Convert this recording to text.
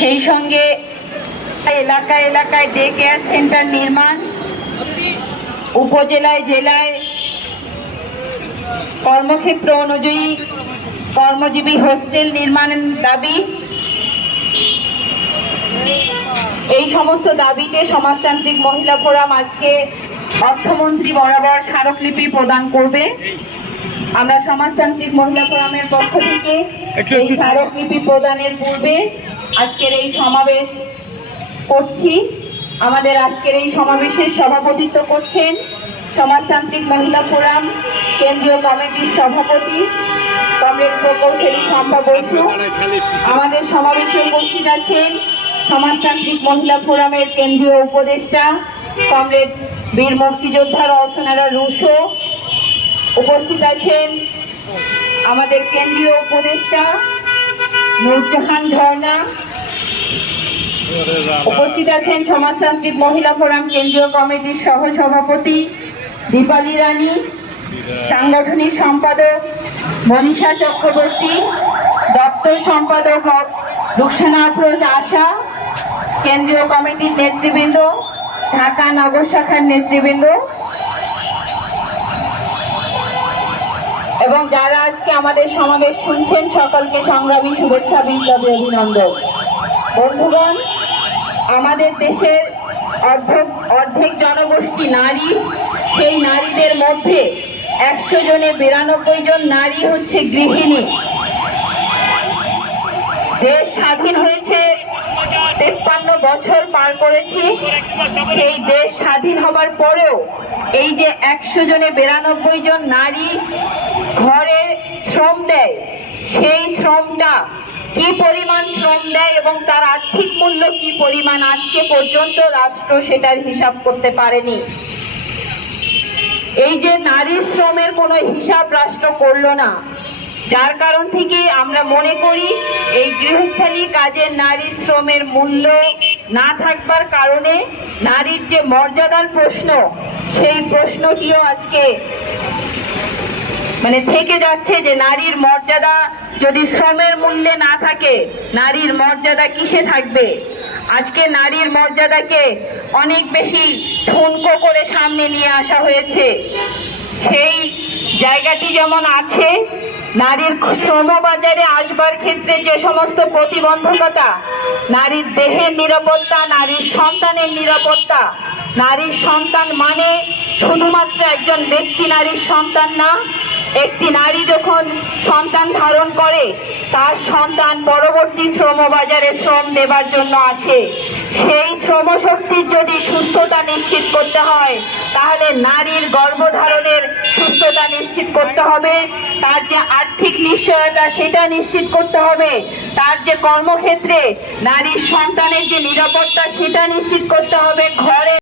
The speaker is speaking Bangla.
সেই সঙ্গে এলাকায় এলাকায় ডে কেয়ার সেন্টার নির্মাণ উপজেলায় জেলায় কর্মক্ষেত্র অনুযায়ী কর্মজীবী হোস্টেল নির্মাণের দাবি। এই সমস্ত দাবিতে সমাজতান্ত্রিক মহিলা ফোরাম আজকে অর্থমন্ত্রী বরাবর স্মারকলিপি প্রদান করবে। আমরা সমাজতান্ত্রিক মহিলা ফোরামের পক্ষ থেকে এই স্মারকলিপি প্রদানের পূর্বে আজকের এই সমাবেশ করছি। আমাদের আজকের এই সমাবেশের সভাপতিত্ব করছেন সমাজতান্ত্রিক মহিলা ফোরাম কেন্দ্রীয় কমিটির সভাপতি কমরেড প্রকৌশলী শম্পা বসু আমাদের সমাবেশে উপস্থিত আছেন সমাজতান্ত্রিক মহিলা ফোরামের কেন্দ্রীয় উপদেষ্টা কমরেড বীর মুক্তিযোদ্ধা রচনারা রুশো। উপস্থিত আছেন আমাদের কেন্দ্রীয় উপদেষ্টা নূরজাহান ঝর্ণা। উপস্থিত আছেন সমাজতান্ত্রিক মহিলা ফোরাম কেন্দ্রীয় কমিটির সহ সভাপতি দীপালি রানী, সাংগঠনিক সম্পাদক মনীষা চক্রবর্তী, দপ্তর সম্পাদক রুকসানা আফরোজ আশা, কেন্দ্রীয় কমিটির নেতৃবৃন্দ, ঢাকা নগর শাখার নেতৃবৃন্দ এবং যারা আজকে আমাদের সমাবেশ শুনছেন, সকলকে সংগ্রামী শুভেচ্ছা, বিপ্লবী অভিনন্দন। বন্ধুগণ, আমাদের দেশের অর্ধেক অর্ধেক জনগোষ্ঠী নারী, সেই নারীদের মধ্যে একশো জনে বিরানব্বই জন নারী হচ্ছে গৃহিণী। দেশ স্বাধীন হয়েছে, তেপ্পান্ন বছর পার করেছি। সেই দেশ স্বাধীন হবার পরেও এই যে একশো জনে বিরানব্বই জন নারী ঘরে শ্রম দেয়, সেই শ্রমটা কি পরিমাণ শ্রম দেয় এবং তার আর্থিক মূল্য কি পরিমাণ আজকে পর্যন্ত রাষ্ট্র সেটার হিসাব করতে পারেনি? এই যে নারী শ্রমের কোনো হিসাব রাষ্ট্র করল না, যার কারণ থেকে আমরা মনে করি এই গৃহস্থালী কাজের নারী শ্রমের মূল্য না থাকবার কারণে নারীর যে মর্যাদার প্রশ্ন, সেই প্রশ্নটিও আজকে মানে থেকে যাচ্ছে যে নারীর মর্যাদা যদি শ্রমের মূল্যে না থাকে, নারীর মর্যাদা কিসে থাকবে? আজকে নারীর মর্যাদাকে অনেক বেশি ঠুনকো করে সামনে নিয়ে আসা হয়েছে। সেই জায়গাটি যেমন আছে নারীর শ্রমবাজারে আসবার ক্ষেত্রে যে সমস্ত প্রতিবন্ধকতা, নারীর দেহের নিরাপত্তা, নারীর সন্তানের নিরাপত্তা, নারীর সন্তান মানে শুধুমাত্র একজন ব্যক্তি নারীর সন্তান না, একটি নারী যখন সন্তান ধারণ করে, তার সন্তান পরবর্তী শ্রমবাজারে শ্রম দেবার জন্য আসে। সেই শ্রমশক্তির যদি সুস্থতা নিশ্চিত করতে হয় তাহলে নারীর গর্ভধারণের সুস্থতা নিশ্চিত করতে হবে। তার যে আর্থিক নিশ্চয়তা, সেটা নিশ্চিত করতে হবে। তার যে কর্মক্ষেত্রে নারীর সন্তানের যে নিরাপত্তা, সেটা নিশ্চিত করতে হবে। ঘরে